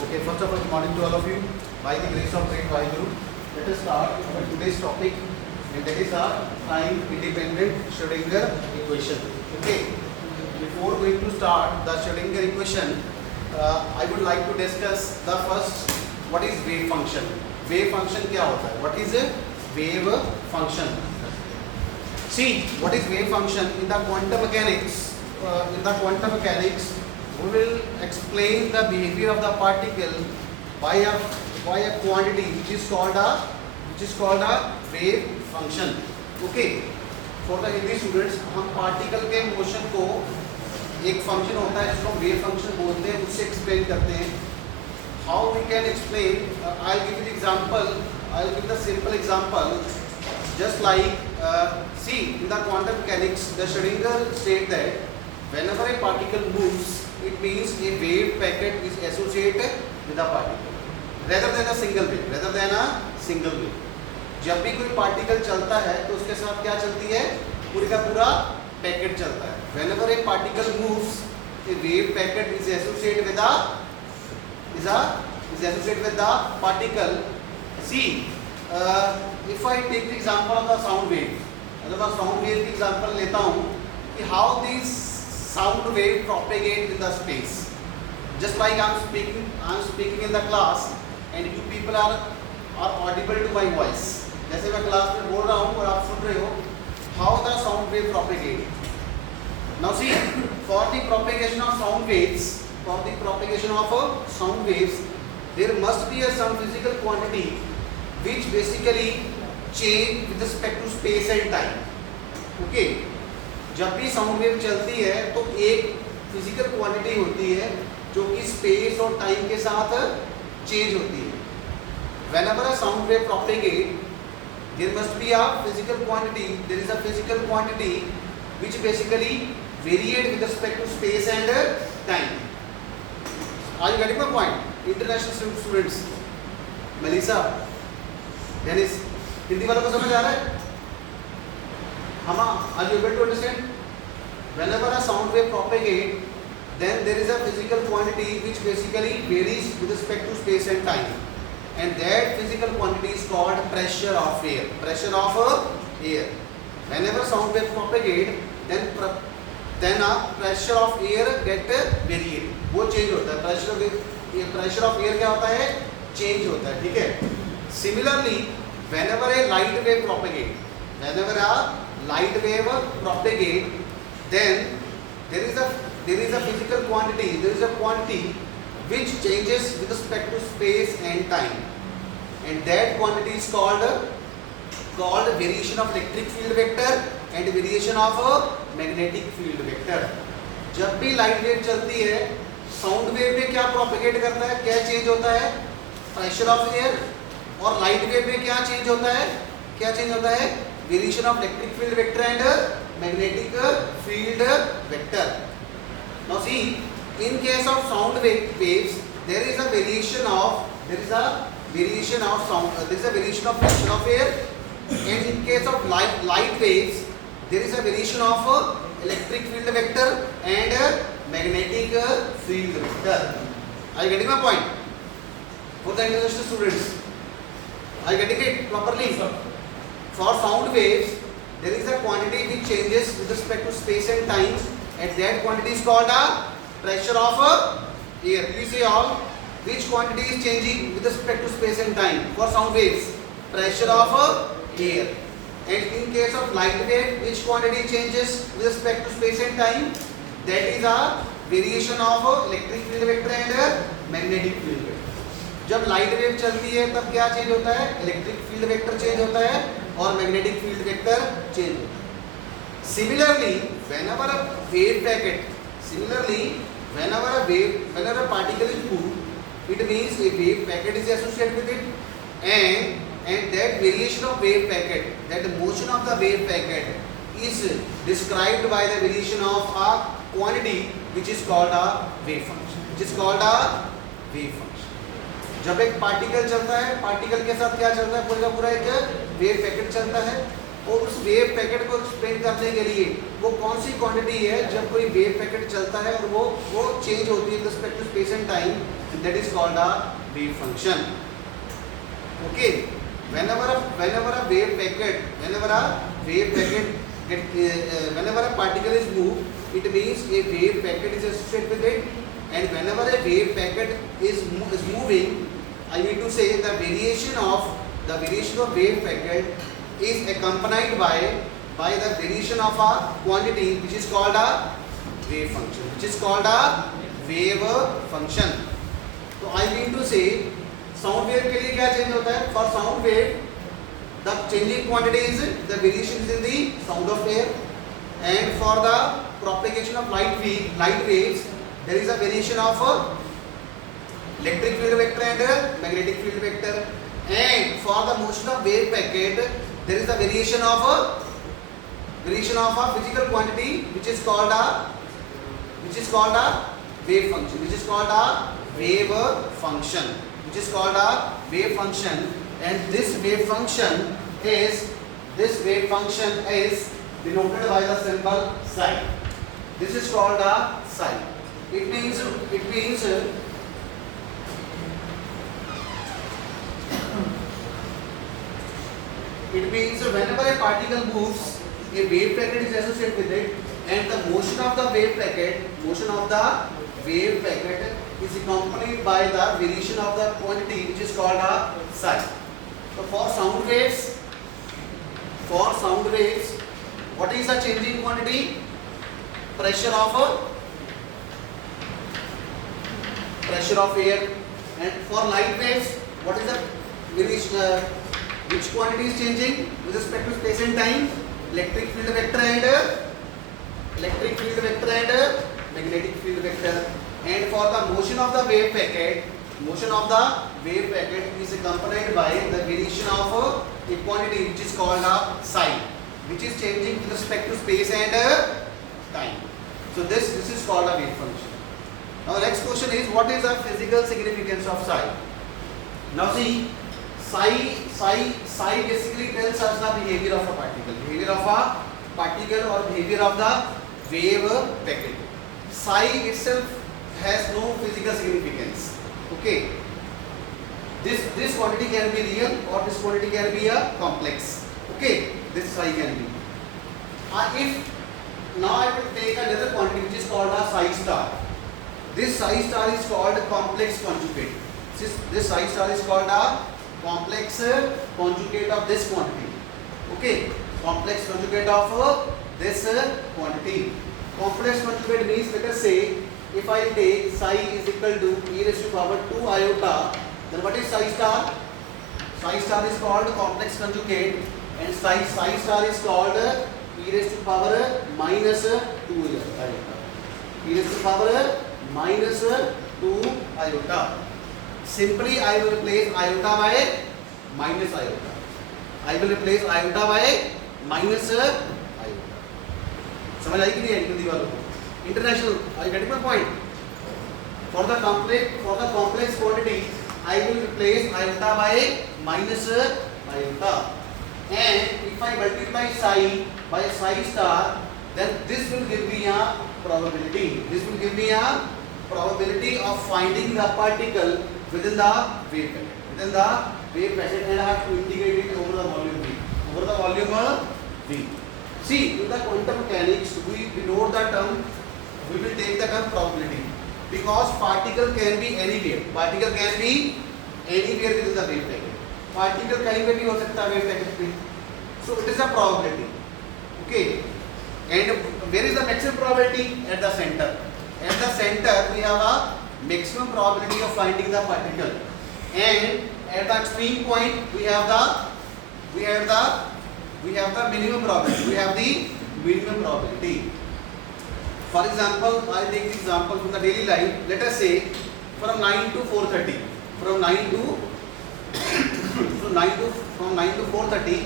Okay, first of all, good morning to all of you. By the grace of great Vaheguru, let us start with today's topic, and that is our time-independent Schrodinger equation. Okay, before going to start the Schrodinger equation, I would like to discuss the first, what is wave function. Wave function क्या होता है? What is a wave function? See, what is wave function in the quantum mechanics? We will explain the behavior of the particle by a quantity which is called a wave function. Okay. For the Hindi students, हम particle के motion को एक function होता है जिसको wave function बोलते हैं, उससे explain करते हैं. How we can explain? I'll give you the example. I'll give the simple example. Just like see, in the quantum mechanics, the Schrodinger state that whenever a particle moves, it means a wave packet is associated with the particle rather than a single wave. जब भी कोई particle चलता है तो उसके साथ क्या चलती है? पूरी का पूरा पैकेट चलता है. Whenever a particle moves, a wave packet is associated with the particle. See, if I take the example of the sound wave, अगर मैं sound wave की example लेता हूँ कि how these sound wave propagate in the space. Just like I am speaking in the class and you people are audible to my voice. जैसे मैं class में बोल रहा हूँ और आप सुन रहे हो, how the sound wave propagate. Now see, for the propagation of sound waves, there must be some physical quantity which basically change with respect to space and time. Okay. जब भी साउंड वेव चलती है तो एक physical quantity होती है जो कि स्पेस और टाइम के साथ चेंज होती है. Whenever a sound wave propagate, there must be a physical quantity. There is a physical quantity which basically variate with respect to space and time. Are you getting my point? International students, Melissa, Dennis, Hindi वालों को समझ आ रहा है? Are you able to understand? Whenever a sound wave propagate, then there is a physical quantity which basically varies with respect to space and time, and that physical quantity is called pressure of air. Whenever sound wave propagate, then a pressure of air get variate. वो change होता है. Pressure of air क्या होता है? Change होता है. ठीक है. Similarly, whenever a light wave propagate, then there is a physical quantity, there is a quantity which changes with respect to space and time, and that quantity is called variation of electric field vector and variation of magnetic field vector. जब भी light wave चलती है, sound wave में क्या propagate करता है, क्या change होता है? Pressure of air. और लाइट वेव में क्या चेंज होता है? Variation of electric field vector and magnetic field vector. Now see, in case of sound waves, there is a variation of pressure of air, and in case of light waves, there is a variation of electric field vector and magnetic field vector. Are you getting my point? For the international students, are you getting it properly? For sound waves, there is a quantity which changes with respect to space and time, and that quantity is called a pressure of air. Please say all, which quantity is changing with respect to space and time for sound waves? Pressure of air. And in case of light wave, which quantity changes with respect to space and time? That is a variation of electric field vector and magnetic field vector. जब light wave चलती है तब क्या change होता है? Electric field vector change होता है और मैग्नेटिक फील्ड वेक्टर चेंज होता है. Similarly, whenever a particle is moved, it means a wave packet is associated with it, and that variation of wave packet, that motion of the wave packet is described by the variation of a quantity which is called a wave function. जब एक particle चलता है, particle के साथ क्या चलता है? पूरा का पूरा एक वेव पैकेट चलता है, और उस वेव पैकेट को एक्सप्लेन करने के लिए वो कौन सी क्वांटिटी है जब कोई वेव पैकेट चलता है और वो चेंज होती है with respect to space and time, that is called a wave function. Okay, whenever a wave packet whenever a particle is moved, it means a wave packet is associated with it, and whenever a wave packet is moving, I mean to say the variation of wave packet is accompanied by the variation of a quantity which is called a wave function. तो I mean to say sound wave के लिए क्या change होता है? For sound wave the changing quantity is the variation in the sound of air, and for the propagation of light waves there is a variation of electric field vector and magnetic field vector, and for the motion of wave packet there is a variation of a physical quantity which is called a wave function, which is called a wave function, and this wave function is denoted by the symbol psi. This is called a psi. It means whenever a particle moves, a wave packet is associated with it, and the motion of the wave packet is accompanied by the variation of the quantity which is called a psi. So for sound waves, what is the changing quantity? Pressure of air. And for light waves, what is the variation? Which quantity is changing with respect to space and time? Electric field vector and magnetic field vector. And for the motion of the wave packet is accompanied by the variation of a quantity which is called a psi, which is changing with respect to space and time. So this is called a wave function. Now next question is, what is the physical significance of psi? Now see, psi basically tells us the behavior of a particle or behavior of the wave packet. Psi itself has no physical significance. Okay, this quantity can be real or this quantity can be a complex. Okay, this psi can be. If now I will take another quantity which is called a psi star. This psi star is called complex conjugate. This psi star is called a complex conjugate of this quantity. Okay, complex conjugate of this quantity. Complex conjugate means, let us say, if I take psi is equal to e raised to power 2 iota, then what is psi star? Psi star is called complex conjugate, and psi star is called e raised to power minus 2 iota. E raised to power minus 2 iota. Simply I will replace iota by minus iota. समझ आई कि नहीं? हिंदी वालों को international, I getting my point? For the complex quantity I will replace iota by minus iota, and if I multiply psi by psi star, then this will give me a probability of finding the particle within the wave packet, and I have to integrate it over the volume V. See, in the quantum mechanics, we denote the term, we will take the term probability, because particle can be anywhere within the wave packet. Particle कहीं पे भी हो सकता है wave packet पे. So it is a probability. Okay. And where is the maximum probability? At the center. At the center we have a maximum probability of finding the particle, and at the extreme point we have the minimum probability. For example, I take the example from the daily life. Let us say from 9 to 4:30. From 9 to 4:30.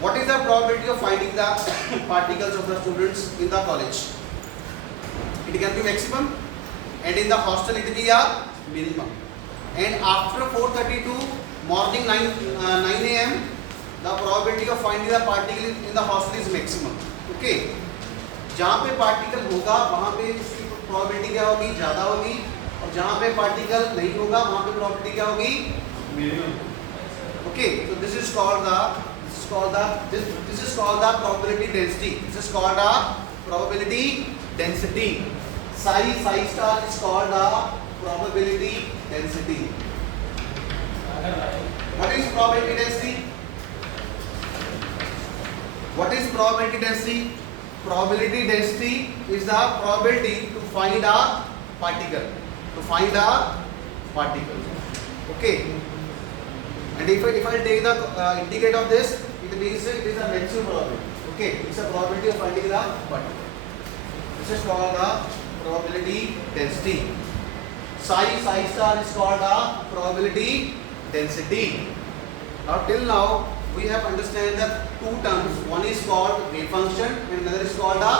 What is the probability of finding the particles of the students in the college? It can be maximum, and in the hostel it will be a minimum. And after 4:30 to morning 9 a.m. the probability of finding the particle in the hostel is maximum. Okay, जहाँ पे particle होगा वहाँ पे इसकी probability क्या होगी? ज़्यादा होगी, और जहां पे पार्टिकल नहीं होगा वहां पे प्रोबेबिलिटी क्या होगी, minimum. Okay, so this is called the probability density. This is called the probability density. Psi star is called the probability density. What is probability density? What is probability density? Probability density is the probability to find a particle. Okay. And if I take the integrate of this, it means it is a maximum probability. Okay, it's a probability of finding the particle. This is called the probability density. Psi star is called the probability density. Now till now we have understand the two terms. One is called wave function and another is called the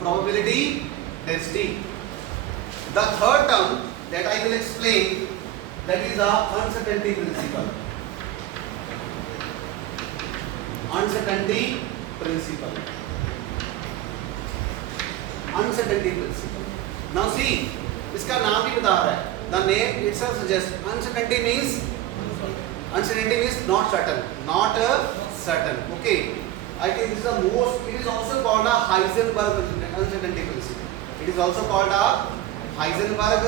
probability density. The third term that I will explain, that is the uncertainty principle. Uncertainty principle. Now see, इसका नाम भी बता रहा है. The name itself suggests uncertainty means not certain. Okay. I think this is the most. It is also called a Heisenberg uncertainty principle. It is also called a Heisenberg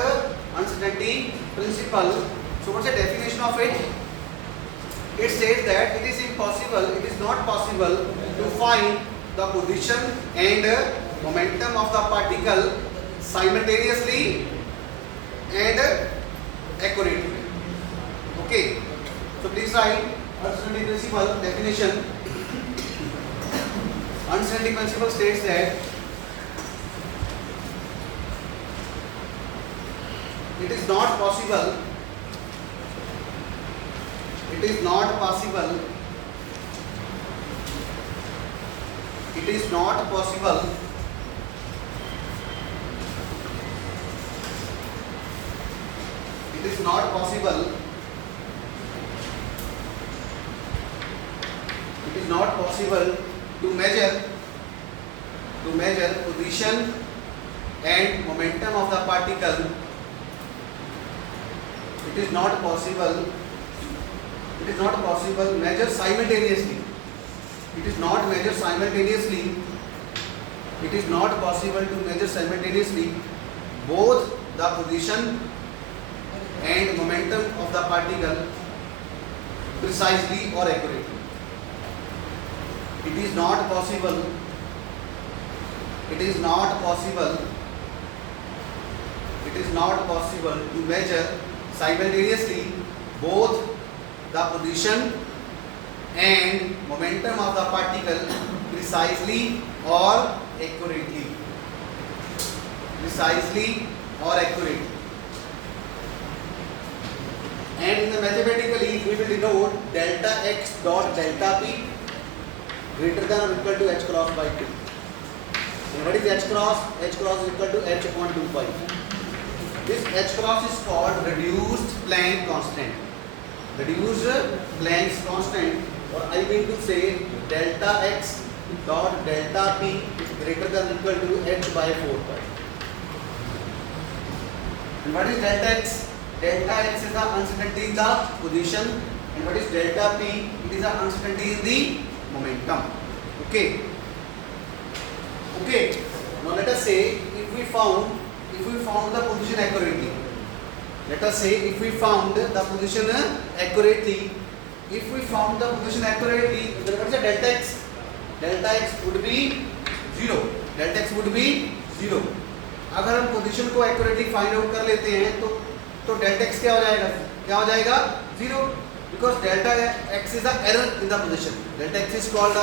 uncertainty principle. So what's the definition of it? It says that it is not possible to find the position and momentum of the particle simultaneously and accurately. Okay, so please write uncertainty principle definition. Uncertainty principle states that it is not possible to measure position and momentum of the particle. It is not possible measure simultaneously. It is not possible to measure simultaneously both the position and momentum of the particle precisely or accurately. It is not possible to measure simultaneously both the position and momentum of the particle precisely or accurately. And in the mathematically we will denote delta x dot delta p greater than or equal to h cross by 2. And what is h cross? H cross is equal to h upon 2 pi. This h cross is called reduced Planck constant. Or I mean to say delta x dot delta p is greater than or equal to h by 4 pi. And what is delta x? Delta x is the uncertainty in the position, and what is delta p? It is the uncertainty in the momentum. Okay. Now let us say if we found the position accurately. What is the delta x? Delta x would be 0. अगर हम position को accurately find out कर लेते हैं तो delta x क्या हो जाएगा 0, because delta x is the error in the position. Delta x is called the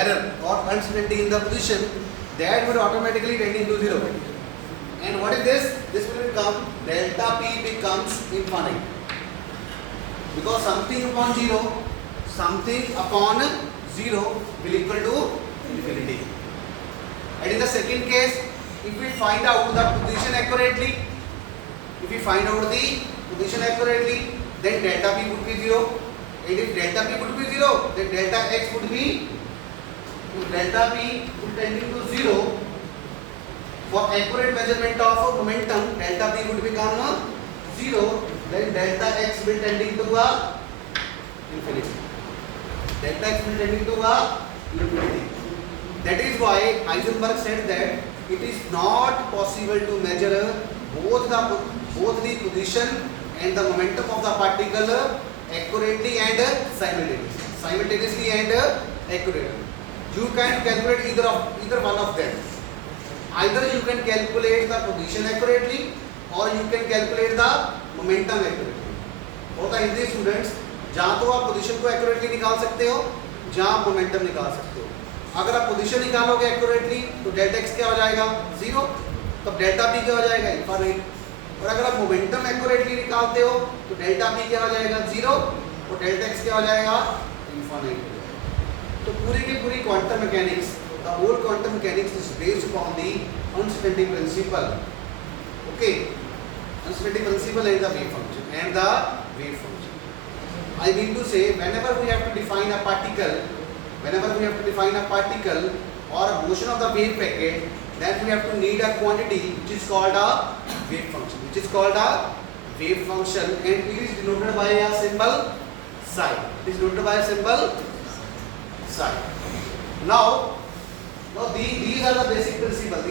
error और uncertainty in the position that would automatically tend into 0. And what is this? This will become delta p becomes infinite, because something upon 0 will equal to infinity. And in the second case, if we find out the position accurately, then delta p would be 0. And if delta p would be 0, then delta x would be, if delta p would tend to 0, For accurate measurement of momentum, delta p would become 0, then delta x will tending to infinity. Delta x will tending to infinity. That is why Heisenberg said that it is not possible to measure both the position and the momentum of the particle accurately and simultaneously and accurately. You can calculate either one of them. Either you can calculate the position accurately or you can calculate the momentum accurately. होता है Hindi students, जहाँ तो आप position को accurately निकाल सकते हो, जहाँ आप मोमेंटम निकाल सकते हो. अगर आप पोजीशन निकालोगे एक्यूरेटली तो डेल्टा एक्स क्या हो जाएगा 0, तब डेल्टा पी क्या हो जाएगा इनफाइनाइट. और अगर आप मोमेंटम एक्यूरेटली निकालते हो तो डेल्टा पी क्या हो जाएगा 0 और डेल्टा एक्स क्या हो जाएगा इनफाइनाइट. तो पूरी की पूरी quantum mechanics, the whole quantum mechanics is based upon the uncertainty principle. Okay, uncertainty principle and the wave function. I mean to say, whenever we have to define a particle or a motion of the wave packet, then we have to need a quantity which is called a wave function, and it is denoted by a symbol psi. Now these are the basic principle.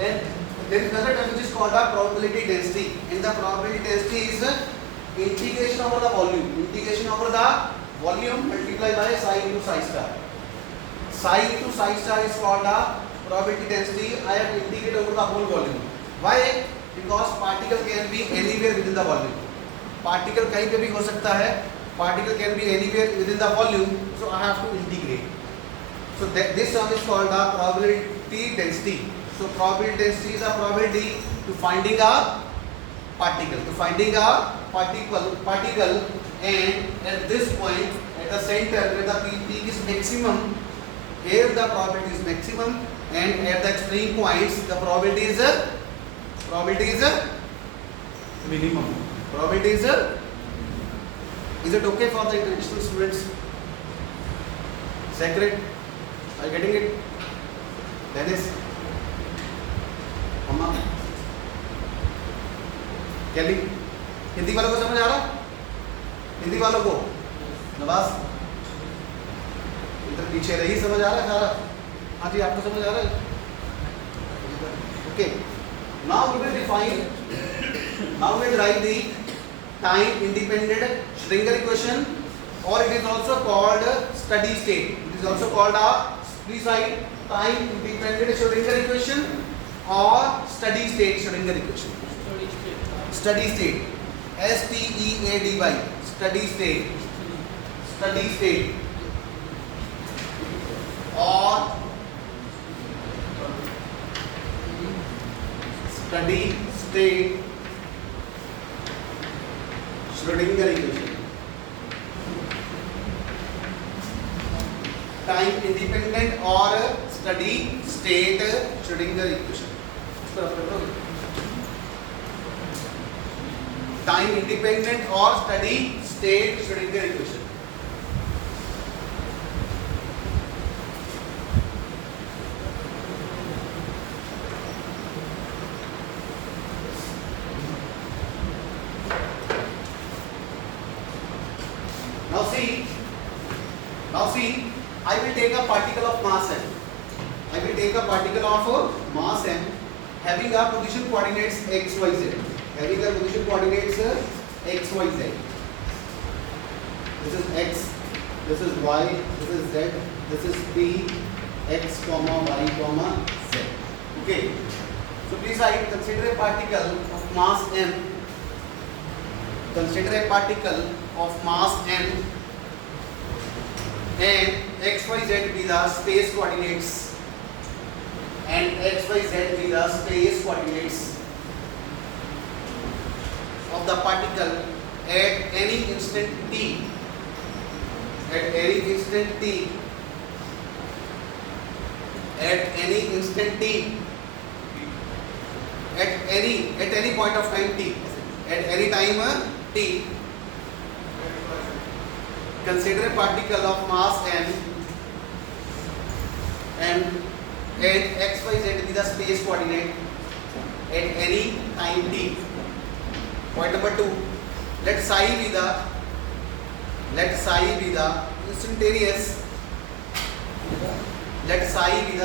And there is another term which is called a probability density, and the probability density is integration over the volume multiplied by psi into psi star. Psi into psi star is called a probability density. I have integrated over the whole volume. Why? Because particle can be anywhere within the volume. Particle कहीं पे भी हो सकता है. Particle can be anywhere within the volume, so I have to integrate. So this term is called a probability density. So probability density is a probability to finding a particle, and at this point, at the center where the peak is maximum, here the probability is maximum, and at the extreme points the probability is minimum. Is it okay for the international students? Sacred? Are you getting it? Dennis? Amma? Kelly? Hindi वालों को समझ आ रहा? हिंदी वालों को? नवाज? इधर पीछे रही समझ आ रहा है सारा? हाँ जी, आपको समझ आ रहा है? Okay. Now we will write the time independent Schrödinger equation, or it is also called steady state. It is also called time independent Schrödinger equation or steady state Schrödinger equation. Steady state. STEADY. Steady state. Or steady state Schrödinger equation. Time independent or steady state Schrödinger equation. Time independent or steady state Schrödinger equation. Now see, I will take a particle of mass m. Having a position coordinates x, y, z. This is x, this is y, this is z, this is p, x, y, z. Okay. So please consider a particle of mass m. And x, y, z be the space coordinates. Of the particle at any instant t. At any point of time t. At any time t. Consider a particle of mass m and x, y, z be the space coordinate at any time t. Point number 2, let psi be the instantaneous, let psi be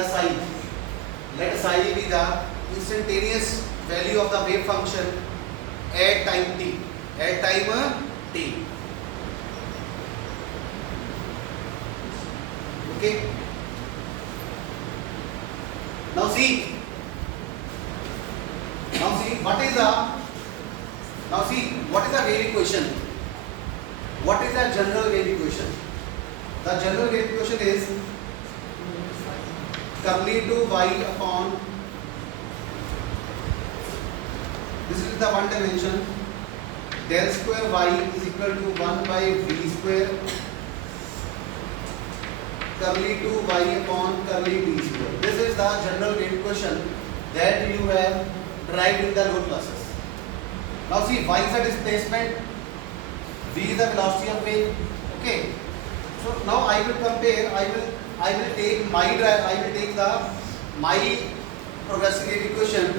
the instantaneous value of the wave function at time t, okay. Now see what is the wave equation. What is the general wave equation? The general wave equation is curly to y upon, this is the one dimension, del square y is equal to 1 by v square curly to y upon curly t square. This is the general wave equation that you have derived in the lower classes. Now see, y is the displacement, v is the velocity of wave. Okay. So now I will compare. I will take my progressive wave equation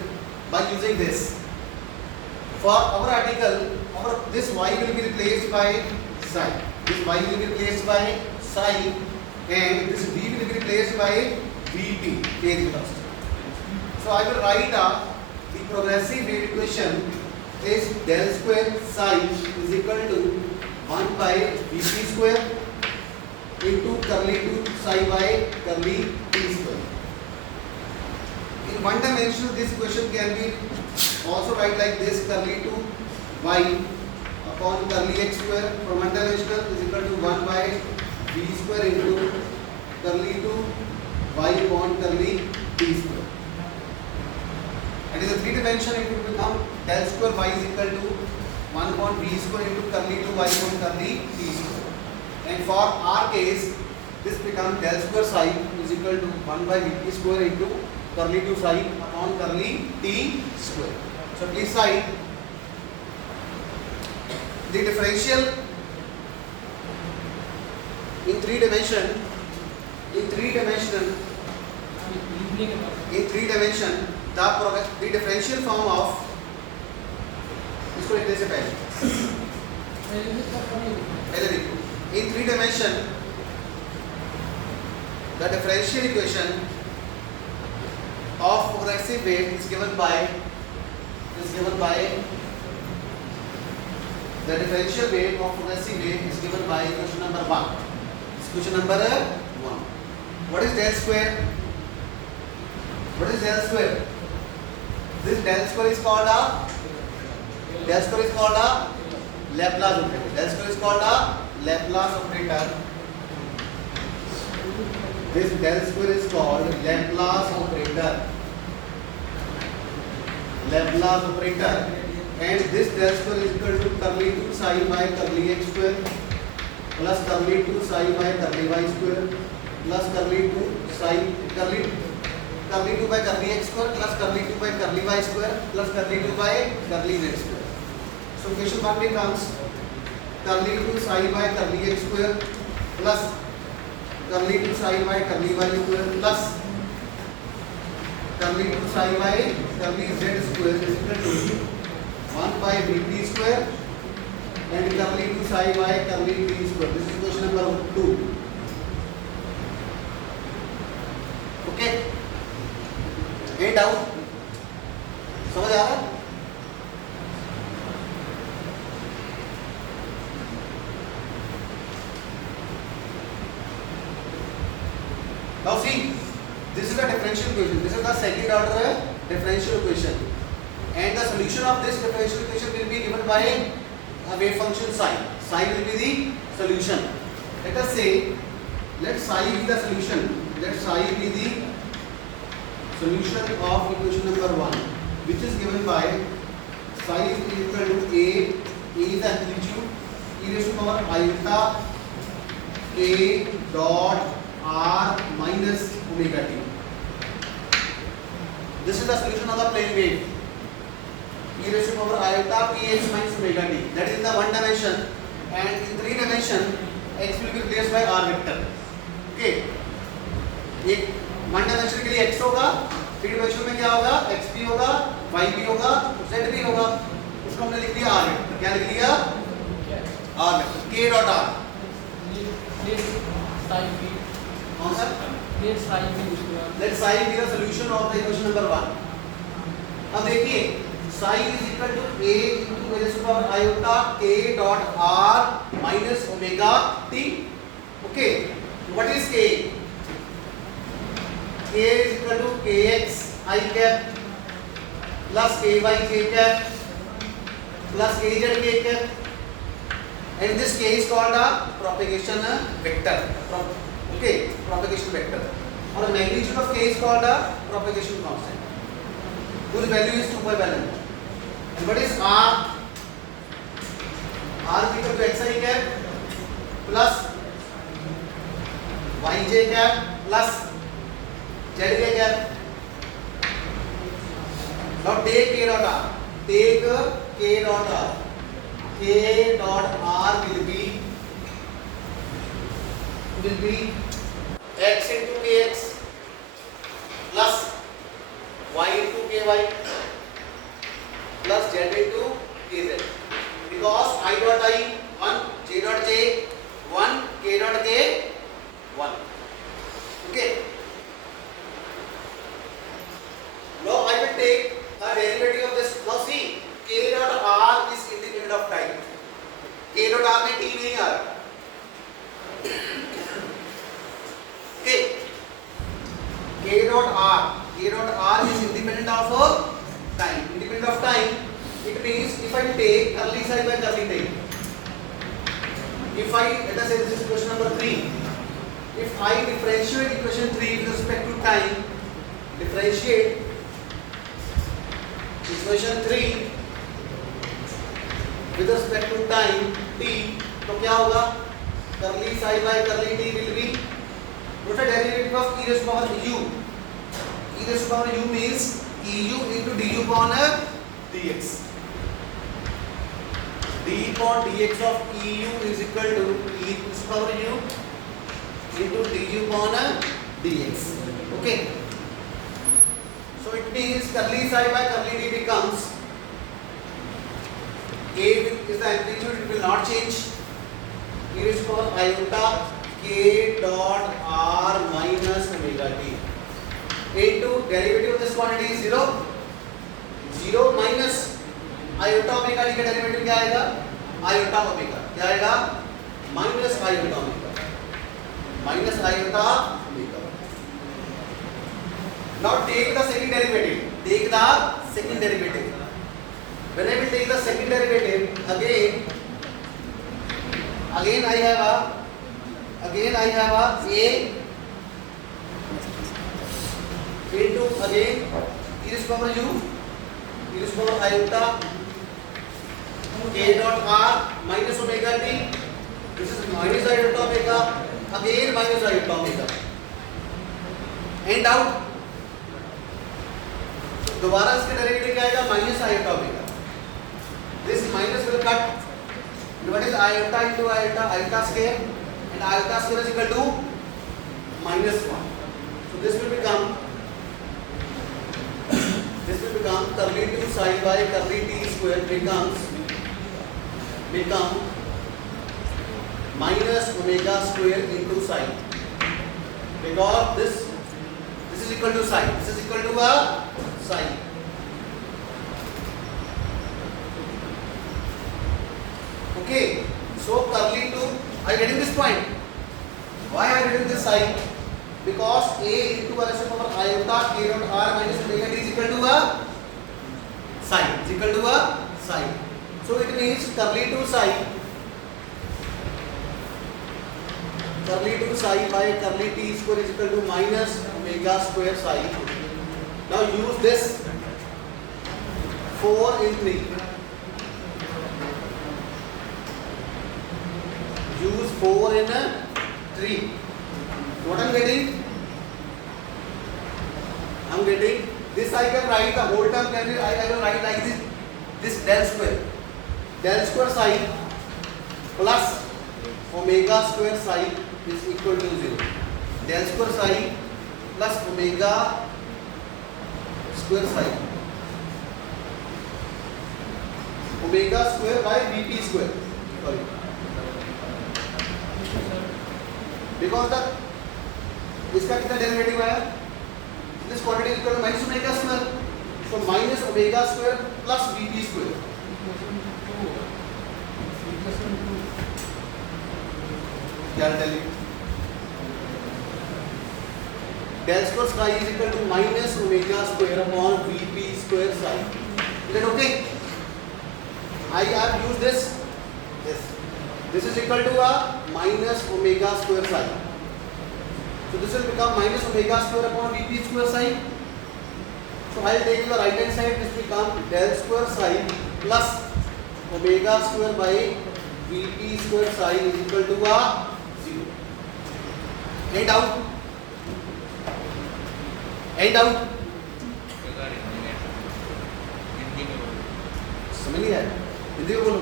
by using this. For our article, this y will be replaced by psi. This y will be replaced by psi, and this v will be replaced by vt, phase velocity. So I will write the progressive wave equation is del square psi is equal to 1 by vt square into curly to psi by curly t square. In one dimension, this equation can be also write like this: curly to y upon curly x square from one dimensional is equal to 1 by v square into curly to y upon curly t square. And in the three dimension, it will become del square y is equal to 1 upon v square into curly to y upon curly t square. And for our case, this becomes del square psi is equal to 1 by vt square into curly to psi upon curly t square. So please cite the differential in three dimension. The differential form of, इसको लिखने से पहले देखो, in three dimension the differential equation of progressive wave is given by the differential wave of progressive wave is given by equation number 1. Equation number 1. What is del square? This del square is called a Laplace operator. This del square is called Laplace operator. And this del square is equal to curly to psi by curly x square plus curly to psi by curly y square plus curly to by curly x square plus curly to by curly y square plus curly to by curly z square. So equation 1 becomes curly to psi by curly x square plus curly to psi by curly y square plus curly to psi by curly z square is equal to 1 by vt square and curly to psi by curly t square. This is question number 2. Okay. Any doubt? समझ आ रहा है? Now see, this is the differential equation. This is the second order differential equation, and the solution of this differential equation will be given by a wave function psi. Psi will be the solution. Let us say, let psi be the solution. Let psi be the solution of equation number 1, which is given by psi is equal to a is the amplitude e raised to power iota k dot r minus omega t. This is the solution of the plane wave. E raised to power iota px minus omega t. That is in the one dimension, and in three dimension x will be replaced by r vector. Okay. One dimension के लिए x होगा, three dimension में क्या होगा, x भी होगा, y भी होगा, z भी होगा। उसको हमने लिख दिया r वेक्टर। क्या लिख दिया, r vector, k dot r। कौन सा, let psi be the solution of the equation number 1। अब देखिए psi is equal to a into a raised to power iota k dot r minus omega t। okay, what is k? k is equal to kx I cap plus ky j cap plus kz k cap, and this k is called a propagation vector। okay, propagation vector, or magnitude of k is called a propagation constant whose value is 2 pi by lambda। and what is r? r is equal to xi cap plus yj cap plus zk cap। now take k dot r, take k dot r, k dot r will be x into kx plus y into ky plus z into kz, because I dot I 1, j dot j 1, k dot k 1। okay, now I will take the derivative of this। now see, k dot r is independent of time, k dot r में t नहीं आ रहा। okay, k dot r is independent of time। independent of time, it means if I take curly psi by curly t, if I, let us say this is question number 3, if I differentiate equation 3 with respect to time, differentiate equation 3 with respect to time t, तो क्या होगा, curly psi by curly t will be, what's the derivative of e raised to power u? e raised to power u means eu into du upon dx। d upon dx of eu is equal to e raised to power u into du upon dx। okay, so it means curly psi by curly t becomes, a is the amplitude, it will not change, e raised to power iota k dot r minus omega t into derivative of this quantity is 0, 0 minus iota omega t का derivative क्या आएगा, iota omega, क्या आएगा, minus iota omega, minus iota omega। now take the second derivative, take the second derivative। when I will take the second derivative, again I have a into again e raised to power u, e raised to power iota k dot r minus omega t, this is minus iota omega, again minus iota omega, and out दोबारा इसके derivative क्या आएगा, minus iota omega। this minus will cut, and what is iota into iota, iota square, and iota square is equal to minus 1। so this will become curly 2 psi by curly t square becomes minus omega square into psi, because this is equal to psi, this is equal to a psi। okay, so curly 2, are you getting this point? why I am getting this psi? because a into r raised to power iota k dot r minus omega t is equal to a psi, is equal to a psi। so it means curly 2 psi by curly t square is equal to minus omega square psi। now use this 4 in 3, use 4 in 3, what I'm getting this, I can write the whole term, I will write like this del square psi plus omega square psi is equal to 0, del square psi plus omega square psi. Omega square by Vp square. Sorry. Because the इसका कितना derivative आया? This quantity is equal to minus omega square. So minus omega square plus Vp square. क्या tell you? Del square psi is equal to minus omega square upon Vp square psi. Is that okay? I have used this. Yes. This is equal to a minus omega square psi. So this will become minus omega square upon Vp square psi. So I will take the right hand side. This will become del square psi plus omega square by Vp square psi is equal to a 0. Any doubt? Any doubt? समझ नहीं आया? हिंदी में बोलो.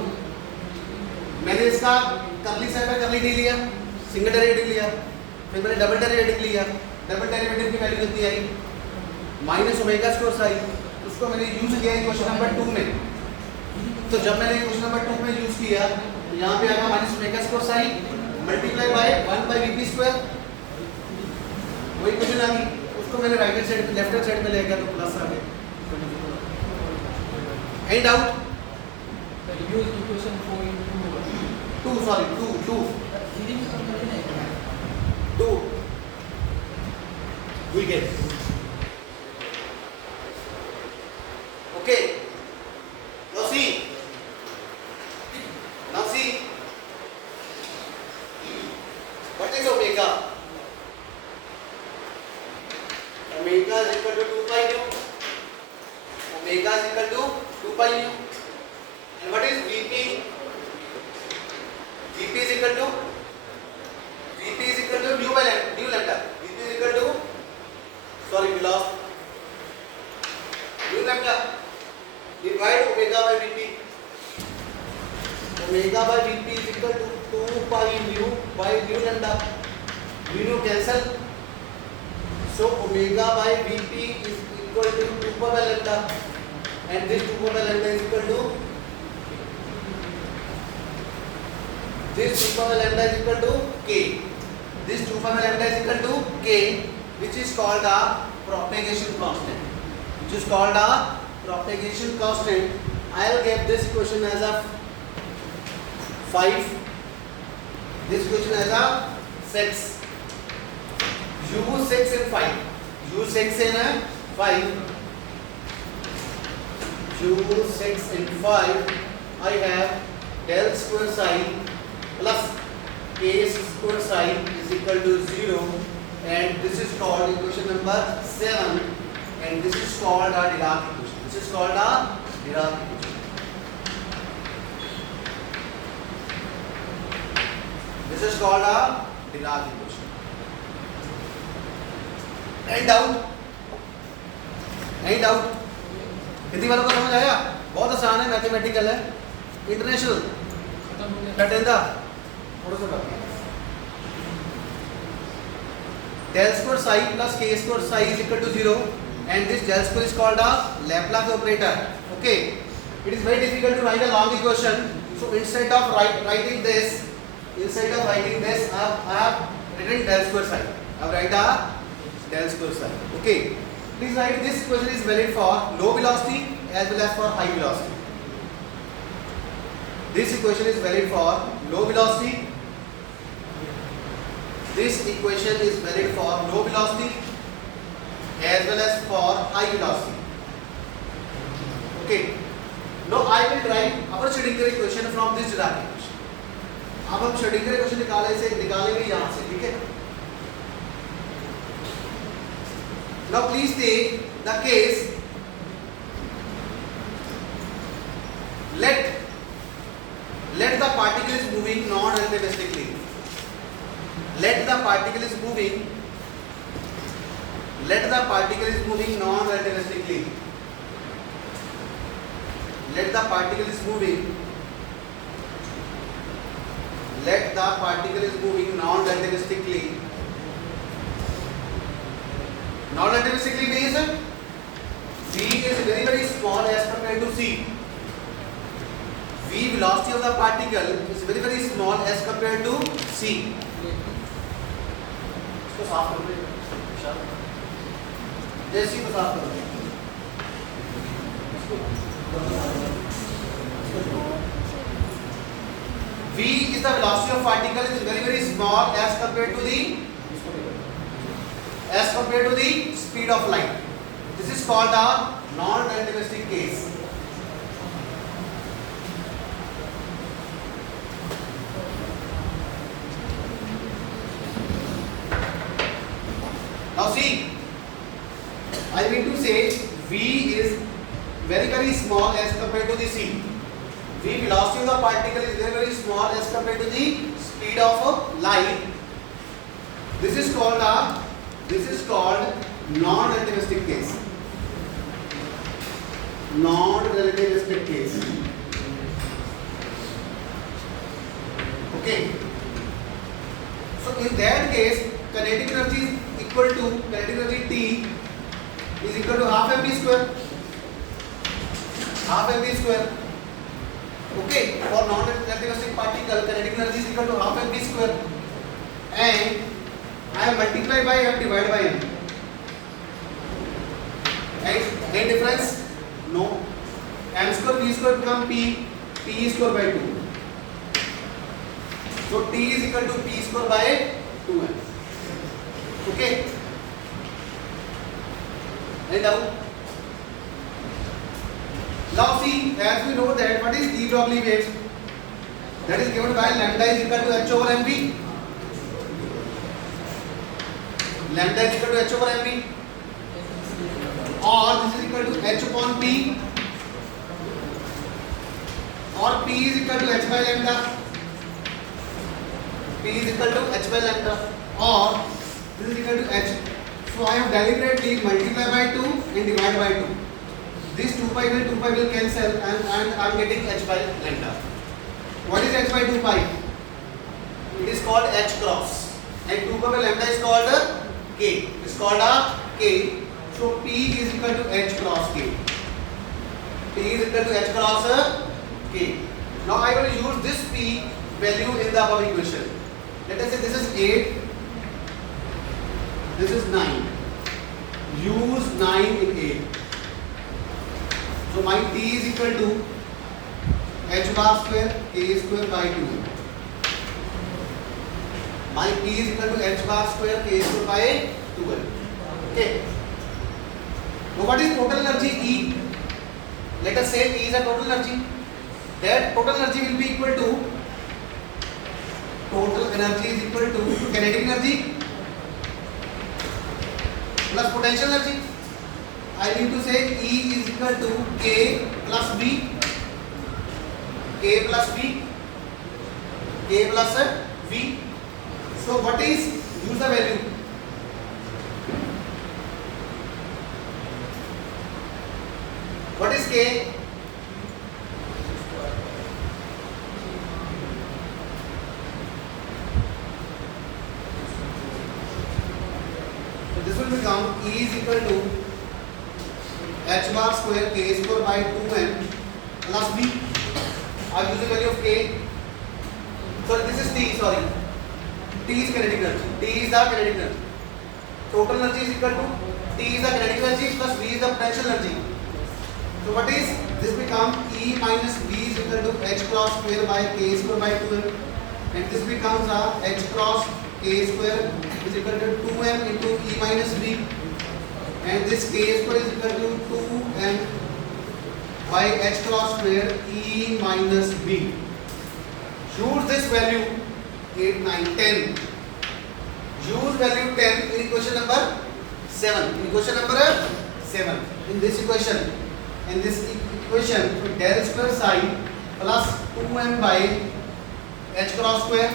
मैंने इसका करली side में करली डी लिया, सिंगल डेरिवेटिव लिया, फिर मैंने डबल डेरिवेटिव लिया. डबल डेरिवेटिव की वैल्यू कितनी आई? Minus omega square psi. उसको मैंने यूज किया क्वेश्चन नंबर 2 में. तो जब मैंने क्वेश्चन नंबर 2 में यूज किया तो यहाँ पे आएगा minus omega square psi multiply by 1 by VP square. वही क्वेश्चन आ गई. उसको मैंने राइट हैंड साइड पे लेफ्ट हैंड साइड में ले गया तो प्लस आ गया. Any doubt? use equation 4 into 2 sorry 2 we get. Okay, now see what is omega? Omega is equal to 2 pi nu. Omega is equal to 2 pi nu. And what is Vp? Vp is equal to nu by lambda. Vp is equal to, sorry we lost, nu lambda. Divide omega by Vp. Omega by Vp is equal to 2 pi nu by nu lambda. Nu cancel. So omega by Vp is equal to 2 pi by lambda. And this 2 pi by lambda is equal to this 2 pi by lambda is equal to k. This 2 pi by lambda is equal to k, which is called a propagation constant. Which is called a propagation constant. I will get this equation as a 5. This equation as a 6. Use 6 and 5. Use 6 and 5. Use 6 and 5. I have del square psi plus k square psi is equal to 0, and this is called equation number 7, and this is called a Dirac equation. This is called a Dirac equation. This is called a Dirac equation. Any doubt? Any doubt? Hindi वालों को समझ आया? बहुत आसान है, mathematical है, international. कटेंदा थोड़ा सा del square psi plus k square psi is equal to 0, and this del square is called a Laplace operator. Okay, it is very difficult to write a long equation, so instead of writing this, I have written del square psi. I have write a del square psi. Okay, please write this equation is valid for low velocity as well as for high velocity. This equation is valid for low velocity. This equation is valid for low velocity as well as for high velocity. Okay. Now I will write our Schrödinger equation from this Dirac equation. अब हम Schrödinger equation निकालेंगे यहाँ से, ठीक है? Now please take the case. Let the particle is moving non-relativistically. Let the particle is moving non-relativistically. Let the particle is moving non-relativistically Non-relativistically means V is very small as compared to C. V velocity of the particle is very small as compared to C. इसको साफ कर दो जैसे ही साफ कर दो V is the velocity of particle is very small as compared to the speed of light. This is called the non-relativistic case. Now see, I mean to say V is very small as compared to the C. V velocity of the particle is very small as compared to the speed of light. This is called non-relativistic case. Non-relativistic case. Okay. So in that case, kinetic energy is equal to kinetic energy T is equal to half mv square. Half mv square. Okay, for non-relativistic particle, kinetic energy is equal to half mv square, and I have multiplied by m divided by m. Right? Any difference? No. M square v square become p square by 2. So T is equal to p square by 2m. Okay. Any doubt? Now see, as we know that what is de Broglie waves? That is given by lambda is equal to h over mv. Lambda is equal to h over mv, or this is equal to h upon p, or p is equal to h by lambda. P is equal to h by lambda, or this is equal to h. So I have deliberately multiplied by 2 and divided by 2. This 2 pi will cancel, and I am getting h by lambda. What is h by 2 pi? It is called h cross, and 2 pi by lambda is called k. It's called a k. So P is equal to h cross k. P is equal to h cross k. Now I will use this P value in the above equation. Let us say this is 8, this is 9. Use 9 in 8. So my T is equal to h bar square k square by 2. My P is equal to h bar square k square by 12. Okay. Now what is total energy E? Let us say E is a total energy. That total energy will be equal to kinetic energy plus potential energy. I need to say E is equal to K plus V. So what is, use the value. What is K? So this will become E is equal to h bar square k square by 2m plus v. I use the value of k. Sorry, this is T. Sorry, T is kinetic energy. T is the kinetic energy. Total energy is equal to T is the kinetic energy plus V is the potential energy. So what is this? Become E minus V is equal to h cross square by k square by 2m, and this becomes a h cross k square is equal to 2m into E minus V. And this k square is equal to 2m by h cross square E minus V. Use this value 8, 9, 10. Use value 10 in equation number 7. In equation number 7. In this equation, del square psi plus 2m by h cross square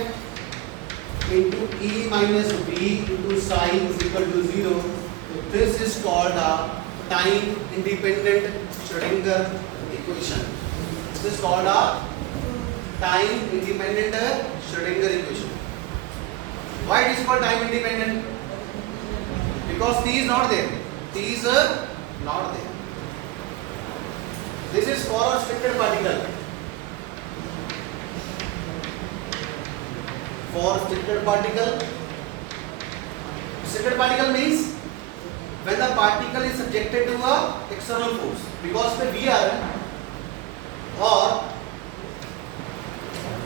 into E minus V into psi is equal to 0. This is called a time independent Schrödinger equation. This is called a time independent Schrödinger equation. Why it is called time independent? because T is not there. T is not there. This is for a restricted particle. For restricted particle. Restricted particle means when the particle is subjected to a external force, because the VR or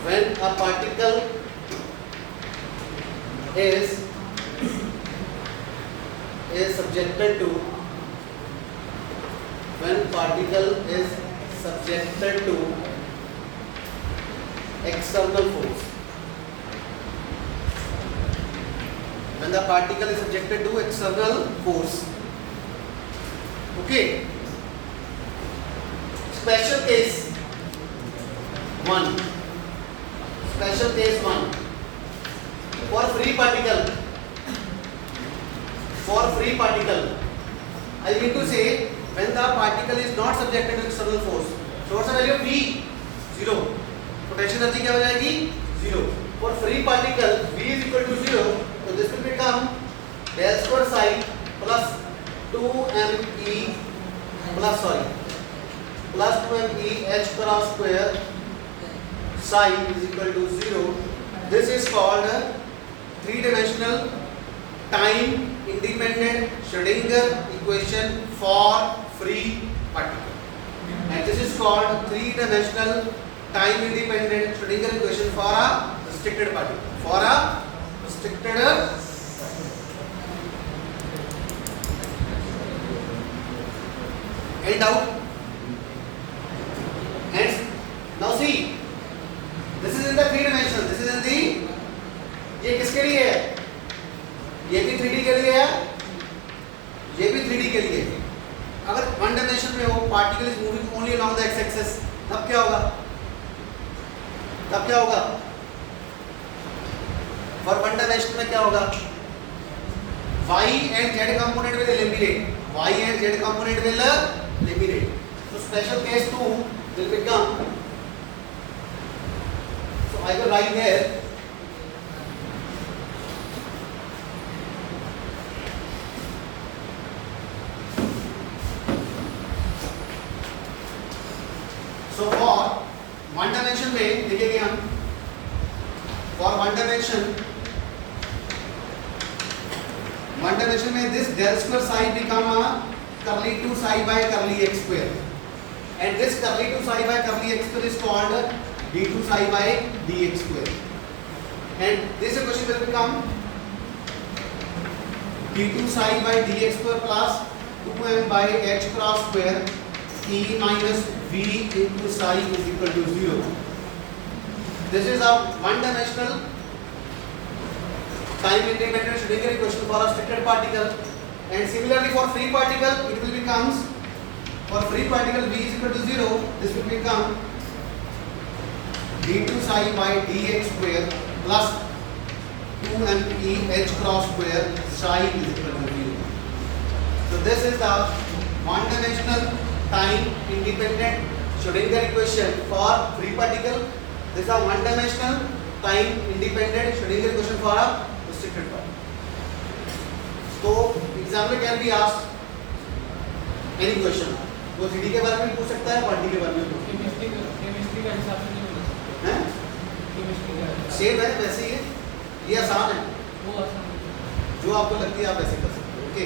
when a particle is subjected to external force. When the particle is subjected to external force. Okay. Special case 1. Special case 1. For free particle, I mean to say when the particle is not subjected to external force. So what's the value of V? 0. Potential energy क्या हो जाएगी? 0. For free particle, V is equal to 0. So this will become del square psi plus 2me plus 2me h cross square psi is equal to 0. This is called three-dimensional time independent Schrödinger equation for free particle. And this is called three-dimensional time independent Schrödinger equation for a restricted particle. For a restricted and out. And now see, this is in the three dimension. This is in the, ये किसके लिए है? ये भी 3D के लिए है, ये भी 3D के लिए है. अगर वन डायमेंशन में हो, particle is moving only along the x axis, तब क्या होगा? फॉर वन डायमेंशन में क्या होगा? y and z component will eliminate. Y and z component will eliminate. So special case 2 will become. So I will write here. So for one dimension में लिखेंगे हम. For one dimension में this del square psi become a curly 2 psi by curly x square, and this curly 2 psi by curly x square is called d2 psi by dx square, and this equation will become d2 psi by dx square plus 2m by h cross square e minus v into psi is equal to 0. This is a one-dimensional time independent Schrödinger equation for a restricted particle, and similarly for free particle it will becomes, for free particle v is equal to 0, this will become d2 psi by dx square plus 2me h cross square psi is equal to 0. So this is the one-dimensional time independent Schrödinger equation for free particle. This is a one-dimensional time independent Schrödinger equation for a restricted particle. So examiner can be asked any question. वो 3D के बारे में भी पूछ सकता है, 1D के बारे में भी. केमिस्ट्री का हिसाब से नहीं बना सकता. हैं? केमिस्ट्री का सेम है, वैसे ही है. ये आसान है. वो आसान है. जो आपको लगती है आप ऐसे कर सकते हो. Okay.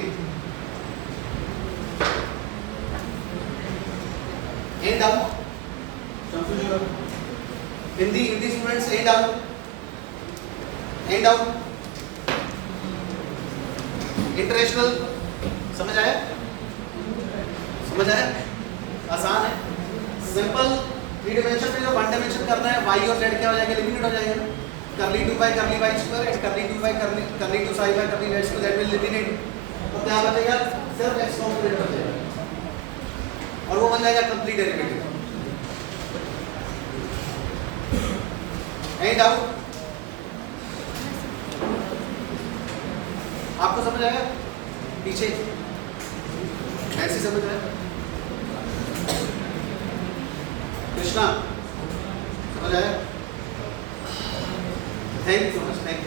And out. Confusion. Hindi students and out. International समझ आया? आसान है. सिंपल थ्री डिमेंशन में जो वन डायमेंशन करना है, y और z क्या हो जाएगा? एलिमिनेट हो जाएगा. Curly 2 by curly y square and curly 2 by curly 2 psi by curly z square, that will eliminate. तो क्या बचेगा? सिर्फ x कॉम्पोनेंट बचेगा और वो बन जाएगा कंप्लीट डेरिवेटिव. And out. आपको समझ आया? पीछे ऐसे समझ आया? कृष्णा समझ आया? Thank you so much. Thank you.